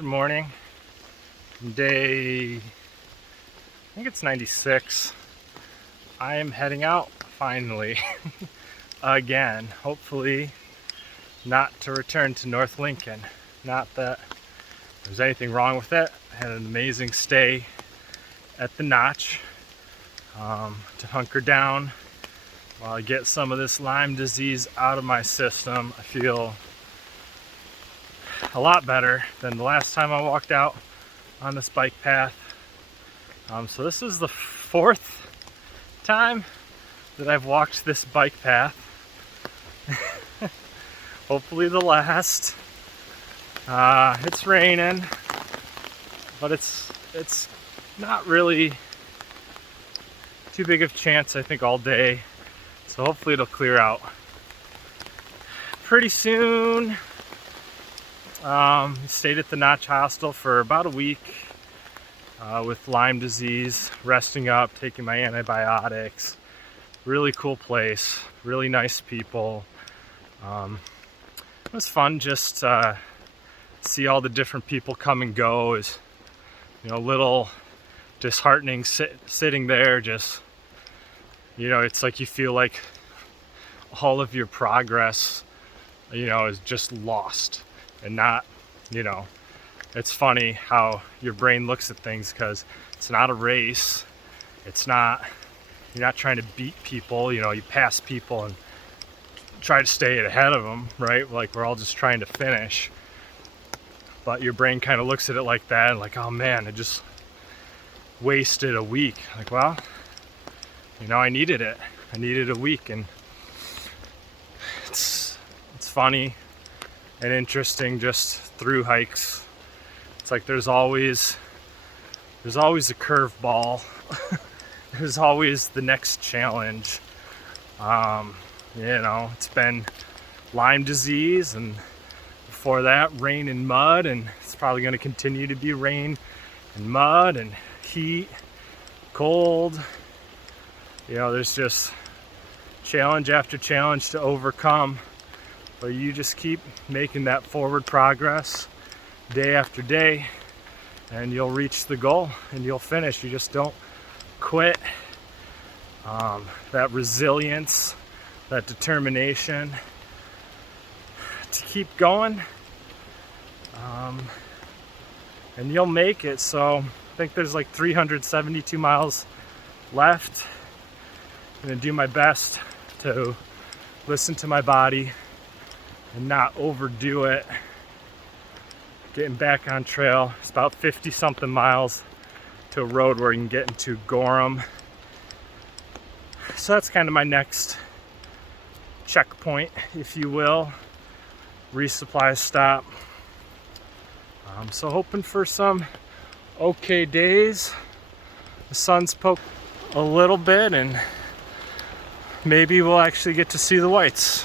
Good morning. Day, I think it's 96. I am heading out finally again. Hopefully not to return to North Lincoln. Not that there's anything wrong with it. I had an amazing stay at the Notch to hunker down while I get some of this Lyme disease out of my system. I feel a lot better than the last time I walked out on this bike path. So this is the fourth time that I've walked this bike path. Hopefully the last. It's raining, but it's not really too big of a chance, I think, all day. So hopefully it'll clear out pretty soon. Stayed at the Notch Hostel for about a week with Lyme disease, resting up, taking my antibiotics. Really cool place, really nice people. It was fun just see all the different people come and go. Is, you know, a little disheartening sitting there, just, you know, it's like you feel like all of your progress, you know, is just lost. And not, you know, it's funny how your brain looks at things, because it's not a race. It's not, you're not trying to beat people, you know, you pass people and try to stay ahead of them, right? Like, we're all just trying to finish. But your brain kind of looks at it like that, and like, oh man, I just wasted a week. Like, well, you know, I needed it. I needed a week, and it's funny and interesting just through hikes. It's like there's always a curveball. There's always the next challenge. You know, it's been Lyme disease, and before that rain and mud, and it's probably going to continue to be rain and mud and heat, cold. You know, there's just challenge after challenge to overcome. But you just keep making that forward progress day after day, and you'll reach the goal and you'll finish. You just don't quit. That resilience, that determination to keep going, and you'll make it. So I think there's like 372 miles left. I'm gonna do my best to listen to my body and not overdo it. Getting back on trail. It's about 50 something miles to a road where you can get into Gorham. So that's kind of my next checkpoint, if you will. Resupply stop. So hoping for some okay days. The sun's poked a little bit, and maybe we'll actually get to see the whites.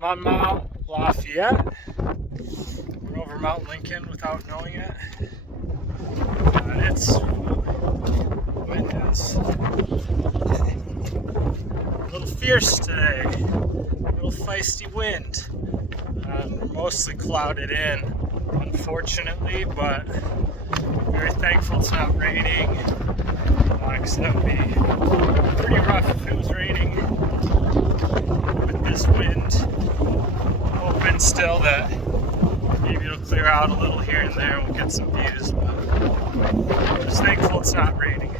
On Mount Lafayette. We're over Mount Lincoln without knowing it. It's wind is a little fierce today. A little feisty wind. We're mostly clouded in, unfortunately, but very thankful it's not raining. Because that would be pretty rough if it was raining with this wind. Hoping still that maybe it'll clear out a little here and there and we'll get some views, but I'm just thankful it's not raining.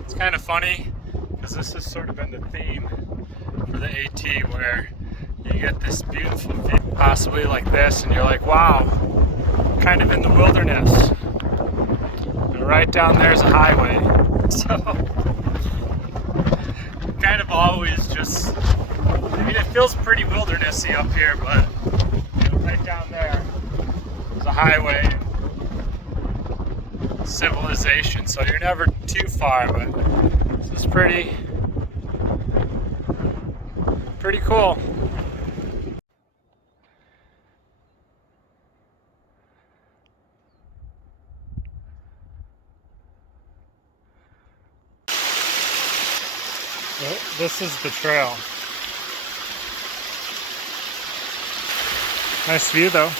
It's kind of funny because this has sort of been the theme for the AT, where you get this beautiful view, possibly like this, and you're like, wow, kind of in the wilderness. And right down there's a highway. So kind of always just, I mean, it feels pretty wildernessy up here, but you know, right down there is a highway, civilization, so you're never too far, but this is pretty cool. This is the trail. Nice view though.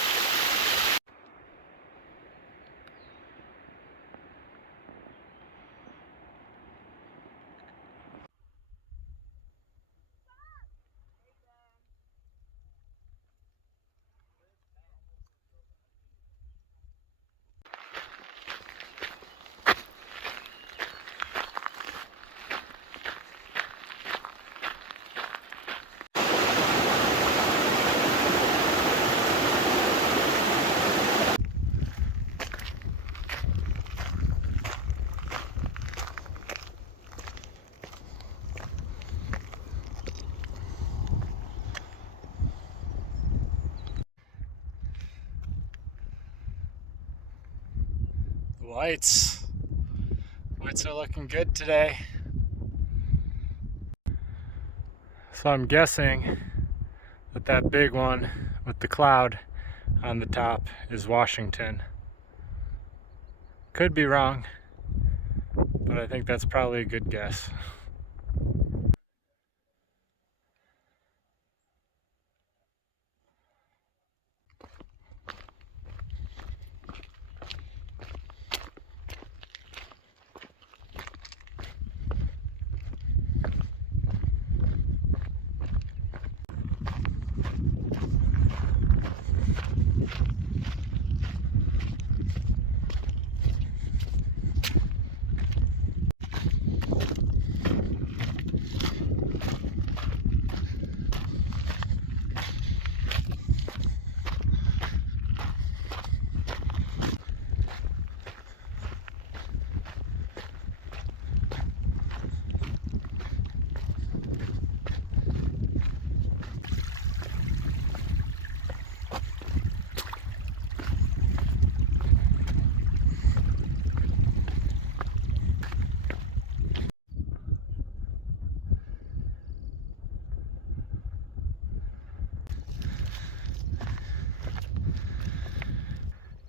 Lights are looking good today. So I'm guessing that that big one with the cloud on the top is Washington. Could be wrong, but I think that's probably a good guess.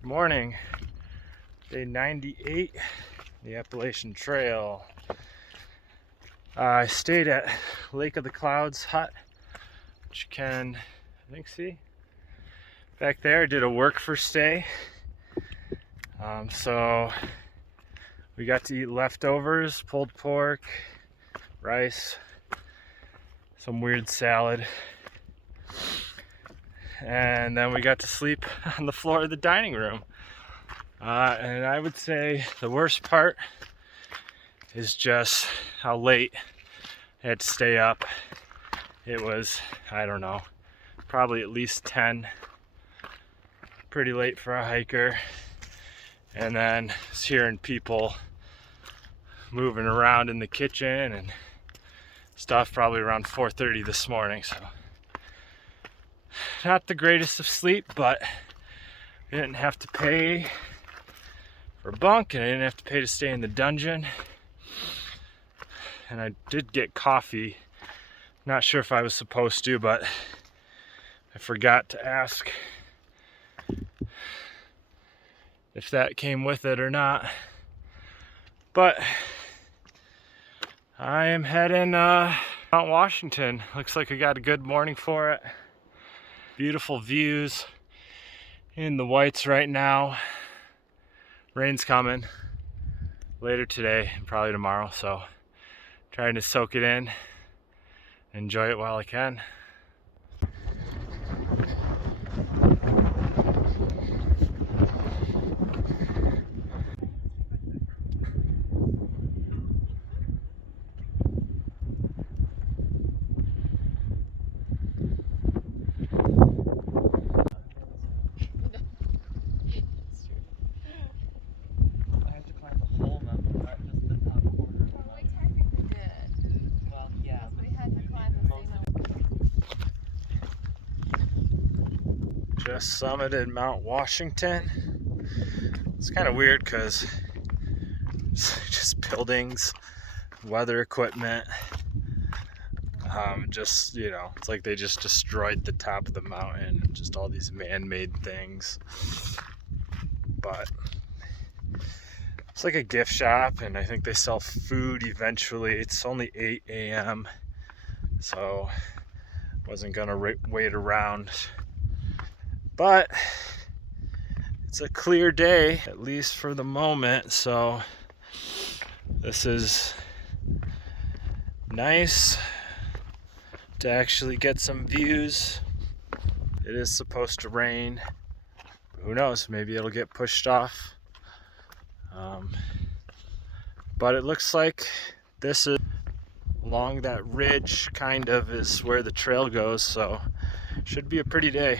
Morning, day 98, the Appalachian Trail. I stayed at Lake of the Clouds hut, which you can, I think, see back there. Did a work for stay, so we got to eat leftovers, pulled pork, rice, some weird salad, and then we got to sleep on the floor of the dining room. And I would say the worst part is just how late I had to stay up. It was, I don't know, probably at least 10. Pretty late for a hiker. And then just hearing people moving around in the kitchen and stuff, probably around 4:30 this morning. So not the greatest of sleep, but I didn't have to pay for bunk and I didn't have to pay to stay in the dungeon. And I did get coffee. Not sure if I was supposed to, but I forgot to ask if that came with it or not. But I am heading Mount Washington. Looks like I got a good morning for it. Beautiful views in the whites right now. Rain's coming later today and probably tomorrow, so trying to soak it in, enjoy it while I can. Just summited Mount Washington. It's kind of weird because it's just buildings, weather equipment. Just, you know, it's like they just destroyed the top of the mountain, just all these man-made things. But it's like a gift shop, and I think they sell food eventually. It's only 8 a.m., so wasn't gonna wait around. But it's a clear day, at least for the moment, so this is nice to actually get some views. It is supposed to rain. Who knows, maybe it'll get pushed off. But it looks like this is along that ridge, kind of, is where the trail goes, so should be a pretty day.